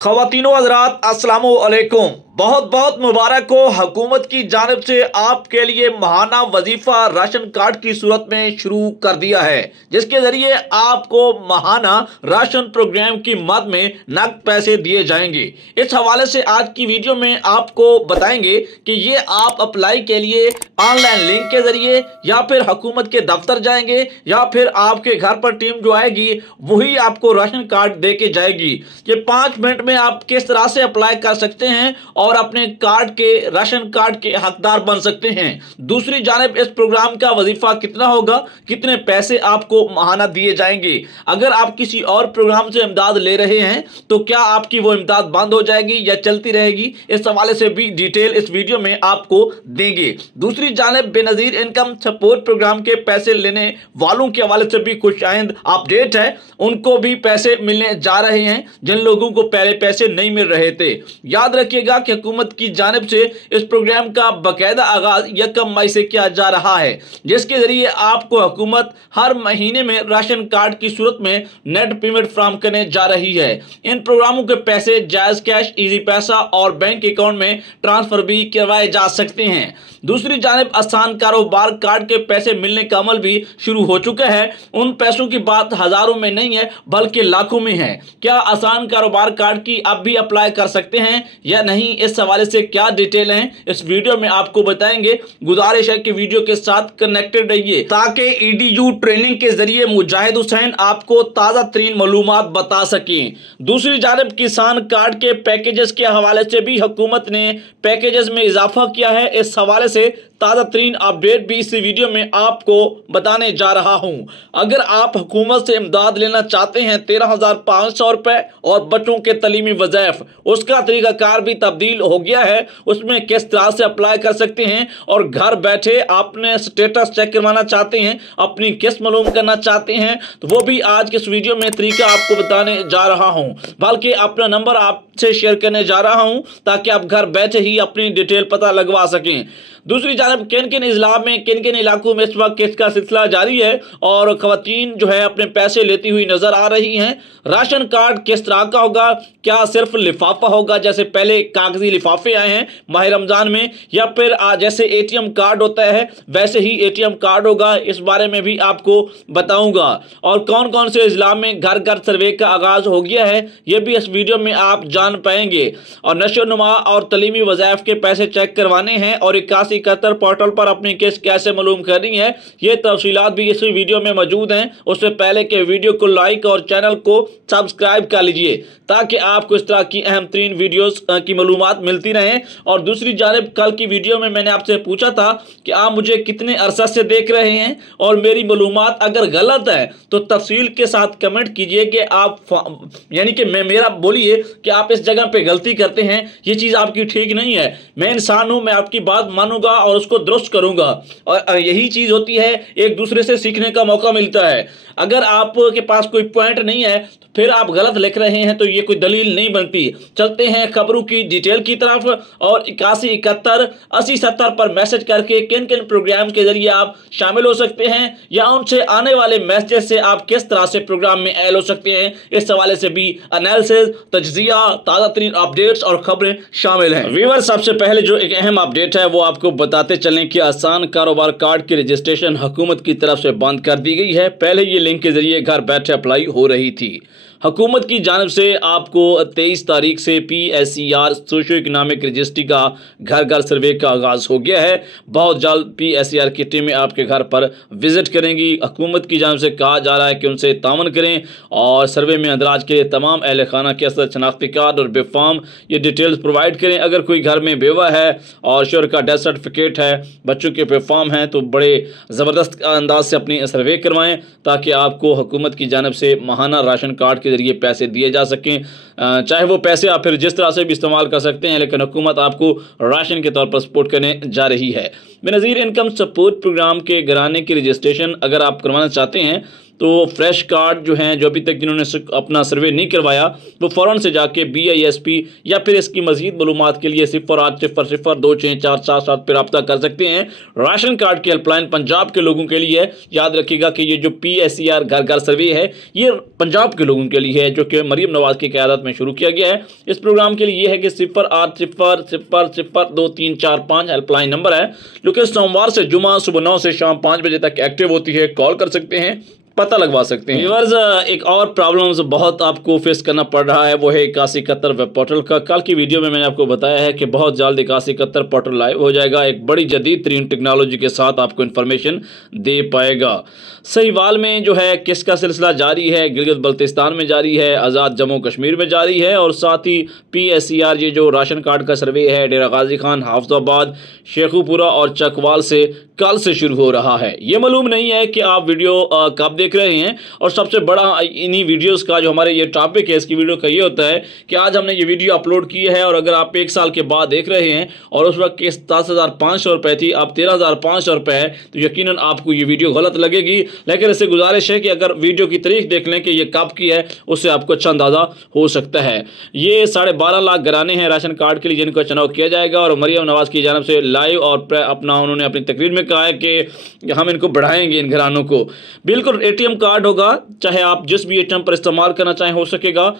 ख़वातीनो हज़रात अस्सलामु अलैकुम। बहुत बहुत मुबारक हो। हुकूमत की जानिब से आपके लिए महाना वजीफ़ा राशन कार्ड की सूरत में शुरू कर दिया है, जिसके ज़रिए आपको महाना राशन प्रोग्राम की मद में नकद पैसे दिए जाएंगे। इस हवाले से आज की वीडियो में आपको बताएंगे कि ये आप अप्लाई के लिए ऑनलाइन लिंक के ज़रिए या फिर हुकूमत के दफ्तर जाएंगे या फिर आपके घर पर टीम जो आएगी वही आपको राशन कार्ड दे के जाएगी। ये 5 मिनट में आप किस तरह से अप्लाई कर सकते हैं और अपने कार्ड के राशन कार्ड के हकदार बन सकते हैं। दूसरी जानिब इस प्रोग्राम का वजीफा कितना होगा, कितने पैसे आपको माहाना दिए जाएंगे। अगर आप किसी और प्रोग्राम से इमदाद ले रहे हैं तो क्या आपकी वो इमदाद बंद हो जाएगी या चलती रहेगी, इस हवाले से भी डिटेल इस वीडियो में आपको देंगे। दूसरी जानिब बेनजीर इनकम सपोर्ट प्रोग्राम के पैसे लेने वालों के हवाले से भी कुछ आइंद अपडेट है। उनको भी पैसे मिलने जा रहे हैं जिन लोगों को पहले पैसे नहीं मिल रहे थे। याद रखिएगा कि हुकूमत की जानिब से इस प्रोग्राम का बाकायदा आगाज 1 मई से किया जा रहा है, जिसके जरिए आपको हुकूमत हर महीने में राशन कार्ड की सूरत में नेट पेमेंट फ्राहम करने जा रही है। इन प्रोग्रामों के पैसे जायज कैश, इजी पैसा और बैंक अकाउंट में ट्रांसफर भी करवाए जा सकते हैं। दूसरी जानिब आसान कारोबार कार्ड के पैसे मिलने का अमल भी शुरू हो चुका है। उन पैसों की बात हजारों में नहीं है बल्कि लाखों में है। क्या आसान कारोबार कार्ड की अब भी अप्लाई कर सकते हैं या नहीं, इस हवाले से क्या डिटेल है इस वीडियो में आपको बताएंगे। गुजारिश है कि वीडियो के साथ कनेक्टेड रहिए ताकि EDU ट्रेनिंग के जरिए मुजाहिद हुसैन आपको ताज़ा तरीन मालूमात बता सकें। दूसरी जानिब किसान कार्ड के पैकेजेस के हवाले से भी हुकूमत ने पैकेजेस में इजाफा किया है। इस हवाले से ताज़ा तरीन अपडेट भी इस वीडियो में आपको बताने जा रहा हूं। अगर आप हुकूमत से इमदाद लेना चाहते हैं 13,500 रुपये और बच्चों के तलीमी वज़ाइफ, उसका तरीक़ाकार भी तब्दील हो गया है। उसमें किस तरह से अप्लाई कर सकते हैं और घर बैठे आपने स्टेटस चेक करवाना चाहते हैं, अपनी किस्त मालूम करना चाहते हैं, तो वो भी आज के इस वीडियो में तरीका आपको बताने जा रहा हूँ। बल्कि अपना नंबर आपसे शेयर करने जा रहा हूँ ताकि आप घर बैठे ही अपनी डिटेल पता लगवा सकें। दूसरी जानब किन किन इजला में किन किन इलाकों में इस वक्त इसका सिलसिला जारी है और खवातीन जो है अपने पैसे लेती हुई नजर आ रही हैं। राशन कार्ड किस तरह का होगा, क्या सिर्फ लिफाफा होगा जैसे पहले कागजी लिफाफे आए हैं माह रमजान में, या फिर जैसे ATM कार्ड होता है वैसे ही ATM कार्ड होगा, इस बारे में भी आपको बताऊंगा। और कौन कौन से इजला में घर घर सर्वे का आगाज हो गया है ये भी इस वीडियो में आप जान पाएंगे। और नशो नुमा और तलीमी वज़ाइफ के पैसे चेक करवाने हैं और 8171 पोर्टल पर अपनी किस्त कैसे मालूम करनी है, ये तफसीलात भी इस वीडियो में मौजूद हैं। उससे पहले के वीडियो को लाइक और चैनल को सब्सक्राइब कर लीजिए ताकि आपको इस तरह की अहम तरीन वीडियोस की मालूमात मिलती रहें। और दूसरी जानिब कल की वीडियो में मैंने आपसे पूछा था कि आप मुझे कितने अरसा से देख रहे हैं और मेरी मालूमात अगर गलत है तो तफसील के साथ कमेंट कीजिए कि आप यानी कि मेरा बोलिए कि आप इस जगह पे गलती करते हैं, ये चीज़ आपकी ठीक नहीं है। मैं इंसान हूँ, मैं आपकी बात मानूंगा और उसको दुरुस्त करूंगा और यही चीज़ होती है, एक दूसरे से सीखने का मौका मिलता है। अगर आपके पास कोई पॉइंट नहीं है तो फिर आप गलत लिख रहे हैं तो ये कोई दलील नहीं बनती। चलते हैं खबरों की डिटेल की तरफ और 81718070 पर मैसेज करके किन किन प्रोग्राम के जरिए आप शामिल हो सकते हैं या उनसे आने वाले मैसेज से आप किस तरह से प्रोग्राम में ऐड हो सकते हैं, इस हवाले से भी एनालिसिस, तज्जिया, ताज़ा तरीन अपडेट्स और खबरें शामिल हैं। व्यूअर, सबसे पहले जो एक अहम अपडेट है वो आपको बताते चलें कि आसान कारोबार कार्ड की रजिस्ट्रेशन हुकूमत की तरफ से बंद कर दी गई है। पहले ये लिंक के जरिए घर बैठे अप्लाई हो रही थी। हुकूमत की जानिब से आपको 23 तारीख से PSER सोशो इकनॉमिक रजिस्ट्री का घर घर सर्वे का आगाज़ हो गया है। बहुत जल्द PSER की टीमें आपके घर पर विज़िट करेंगी। हुकूमत की जानिब से कहा जा रहा है कि उनसे तावन करें और सर्वे में अंदराज के लिए तमाम अहल खाना के असर शनाख्ती कार्ड और बेफार्म ये डिटेल्स प्रोवाइड करें। अगर कोई घर में बेवा है और शोहर का डेथ सर्टिफिकेट है, बच्चों के बेफार्म हैं, तो बड़े ज़बरदस्त अंदाज से अपनी सर्वे करवाएँ ताकि आपको हुकूमत की जानिब से माहाना राशन कार्ड के जरिए पैसे दिए जा सकें। चाहे वो पैसे आप फिर जिस तरह से भी इस्तेमाल कर सकते हैं, लेकिन हुकूमत आपको राशन के तौर पर सपोर्ट करने जा रही है। बेनज़ीर इनकम सपोर्ट प्रोग्राम के घराने की रजिस्ट्रेशन अगर आप करवाना चाहते हैं तो फ्रेश कार्ड जो हैं, जो अभी तक जिन्होंने अपना सर्वे नहीं करवाया, वो फ़ौरन से जाके BISP या फिर इसकी मज़ीद मालूमात के लिए 08002647 पर रब्ता कर सकते हैं। राशन कार्ड की हेल्पलाइन पंजाब के लोगों के लिए है। याद रखिएगा कि ये जो PSER घर घर सर्वे है, ये पंजाब के लोगों के लिए है, जो कि मरीम नवाज की क़यादत में शुरू किया गया है। इस प्रोग्राम के लिए ये है कि 0800002345 हेल्पलाइन नंबर है, जो कि सोमवार से जुमा सुबह 9 से शाम 5 बजे तक एक्टिव होती है। कॉल कर सकते हैं, पता लगवा सकते हैं। व्यूअर्स, एक और प्रॉब्लम्स बहुत आपको फेस करना पड़ रहा है, वो है 8171 वेब पोर्टल का। कल की वीडियो में मैंने आपको बताया है कि बहुत जल्द 8171 पोर्टल लाइव हो जाएगा, एक बड़ी जदीद तरीन टेक्नोलॉजी के साथ आपको इन्फॉर्मेशन दे पाएगा। सहीवाल में जो है केस का सिलसिला जारी है, गिलगित बल्तिस्तान में जारी है, आज़ाद जम्मू कश्मीर में जारी है, और साथ ही PSER ये जो राशन कार्ड का सर्वे है, डेरा गाजी खान, हाफजाबाद, शेखुपुरा और चकवाल से कल से शुरू हो रहा है। ये मालूम नहीं है कि आप वीडियो कब देख रहे हैं, और सबसे बड़ा इन्हीं वीडियोस का जो हमारे ये टॉपिक है इसकी वीडियो का ये होता है कि आज हमने ये वीडियो अपलोड की है, और अगर आप 1 साल के बाद देख रहे हैं और उस वक्त केस 10,500 रुपये थी, अब 13,500 रुपये है, तो यकीनन आपको ये वीडियो गलत लगेगी। लेकिन इससे गुजारिश है कि अगर वीडियो की तारीख देख लें कि ये कब की है, उससे आपको अच्छा अंदाज़ा हो सकता है। ये 12.5 लाख घराने हैं राशन कार्ड के लिए जिनका चुनाव किया जाएगा, और मरीम नवाज की जानिब से लाइव और उन्होंने अपनी तकरीर में कहा है कि हम इनको बढ़ाएंगे, इन घरानों को। बिल्कुल ATM कार्ड होगा, चाहे आप जिस भी ATM पर इस्तेमाल करना चाहें हो सकेगा।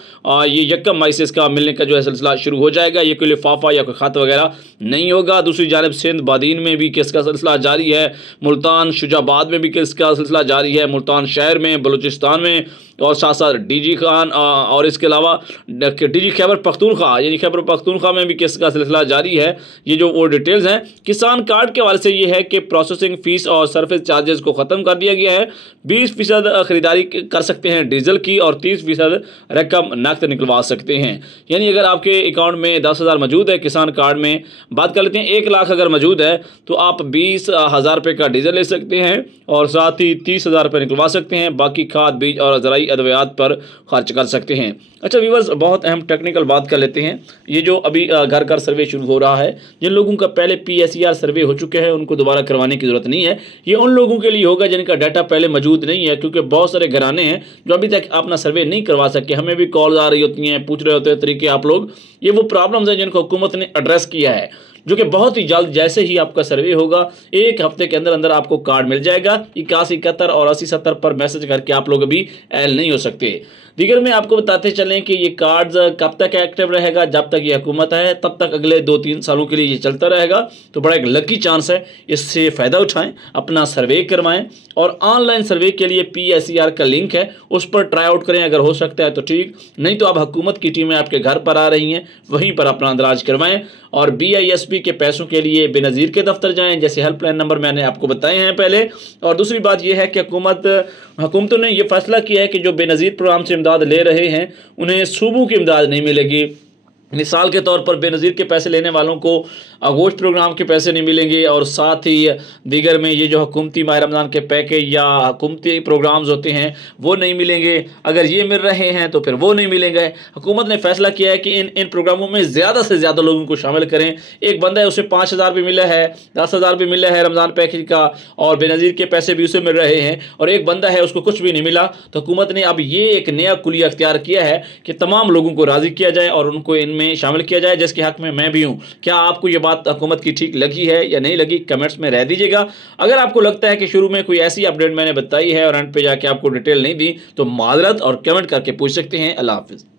ये 1 मई से इसका मिलने का जो है सिलसिला शुरू हो जाएगा। ये कोई लिफाफा या कोई खत वगैरह नहीं होगा। दूसरी जानिब सिंध बादीन में भी किस का सिलसिला जारी है, मुल्तान शुजाबाद में भी किस का सिलसिला जारी है, मुल्तान शहर में, बलूचिस्तान में, और साथ साथ DG खान और इसके अलावा DG खैबर पख्तूनख्वा यानी खैबर पख्तूनख्वा में भी किस का सिलसिला जारी है। ये जो वो डिटेल्स हैं किसान कार्ड के हवाले से ये है कि प्रोसेसिंग फ़ीस और सर्विस चार्जेस को ख़त्म कर दिया गया है। 20% ख़रीदारी कर सकते हैं डीजल की, और 30% रकम नकद निकलवा सकते हैं। यानी अगर आपके अकाउंट में 10,000 मौजूद है, किसान कार्ड में बात कर लेते हैं 1 लाख अगर मौजूद है, तो आप 20,000 रुपये का डीजल ले सकते हैं, और साथ ही 30,000 रुपये निकलवा सकते हैं। बाकी खाद, बीज और ज़राई अद्वियात पर खर्च कर सकते हैं। अच्छा व्यूअर्स, बहुत अहम टेक्निकल बात कर लेते हैं। ये जो अभी घर घर सर्वे शुरू हो रहा है, जिन लोगों का पहले PSER सर्वे हो चुके हैं उनको दोबारा करवाने की ज़रूरत नहीं है। ये उन लोगों के लिए होगा जिनका डाटा पहले मौजूद नहीं है, क्योंकि बहुत सारे घराने हैं जो अभी तक अपना सर्वे नहीं करवा सके। हमें भी कॉल आ रही होती हैं, पूछ रहे होते हैं तरीके आप लोग। ये वो प्रॉब्लम्स हैं जिनको हुकूमत ने एड्रेस किया है, जो कि बहुत ही जल्द जैसे ही आपका सर्वे होगा 1 हफ्ते के अंदर अंदर आपको कार्ड मिल जाएगा। 8171 और 8070 पर मैसेज करके आप लोग अभी एल नहीं हो सकते। दीगर में आपको बताते चलें कि ये कार्ड्स कब तक एक्टिव रहेगा, जब तक ये हुकूमत है तब तक अगले 2-3 सालों के लिए ये चलता रहेगा। तो बड़ा एक लकी चांस है, इससे फ़ायदा उठाएं, अपना सर्वे करवाएं, और ऑनलाइन सर्वे के लिए PSER का लिंक है, उस पर ट्राई आउट करें। अगर हो सकता है तो ठीक, नहीं तो अब हुकूमत की टीमें आपके घर पर आ रही हैं, वहीं पर अपना अंदराज करवाएं। और BISP के पैसों के लिए बेनज़ीर के दफ्तर जाएं, जैसे हेल्पलाइन नंबर मैंने आपको बताए हैं पहले। और दूसरी बात यह है कि हुकूमतों ने यह फैसला किया है कि जो बेनज़ीर प्रोग्राम से इमदाद ले रहे हैं उन्हें सूबों की इमदाद नहीं मिलेगी। मिसाल के तौर पर बेनज़ीर के पैसे लेने वालों को आगोश प्रोग्राम के पैसे नहीं मिलेंगे, और साथ ही दीगर में ये जो हुकूमती माह रमज़ान के पैकेज या हुकूमती प्रोग्राम्स होते हैं वो नहीं मिलेंगे। अगर ये मिल रहे हैं तो फिर वो नहीं मिलेंगे। हुकूमत ने फैसला किया है कि इन प्रोग्रामों में ज़्यादा से ज़्यादा लोगों को शामिल करें। एक बंदा है उसे 5,000 भी मिला है, 10,000 भी मिला है रमज़ान पैकेज का, और बेनज़ीर के पैसे भी उसे मिल रहे हैं, और एक बंदा है उसको कुछ भी नहीं मिला। तो हुकूमत ने अब ये एक नया कुलिया अख्तियार किया है कि तमाम लोगों को राज़ी किया जाए और उनको इनमें शामिल किया जाए, जिसके हक़ में मैं भी हूँ। क्या आपको ये बात हुकूमत की ठीक लगी है या नहीं लगी, कमेंट्स में रह दीजिएगा। अगर आपको लगता है कि शुरू में कोई ऐसी अपडेट मैंने बताई है और एंड पे जाके आपको डिटेल नहीं दी, तो माजरत और कमेंट करके पूछ सकते हैं। अल्लाह हाफ़िज़।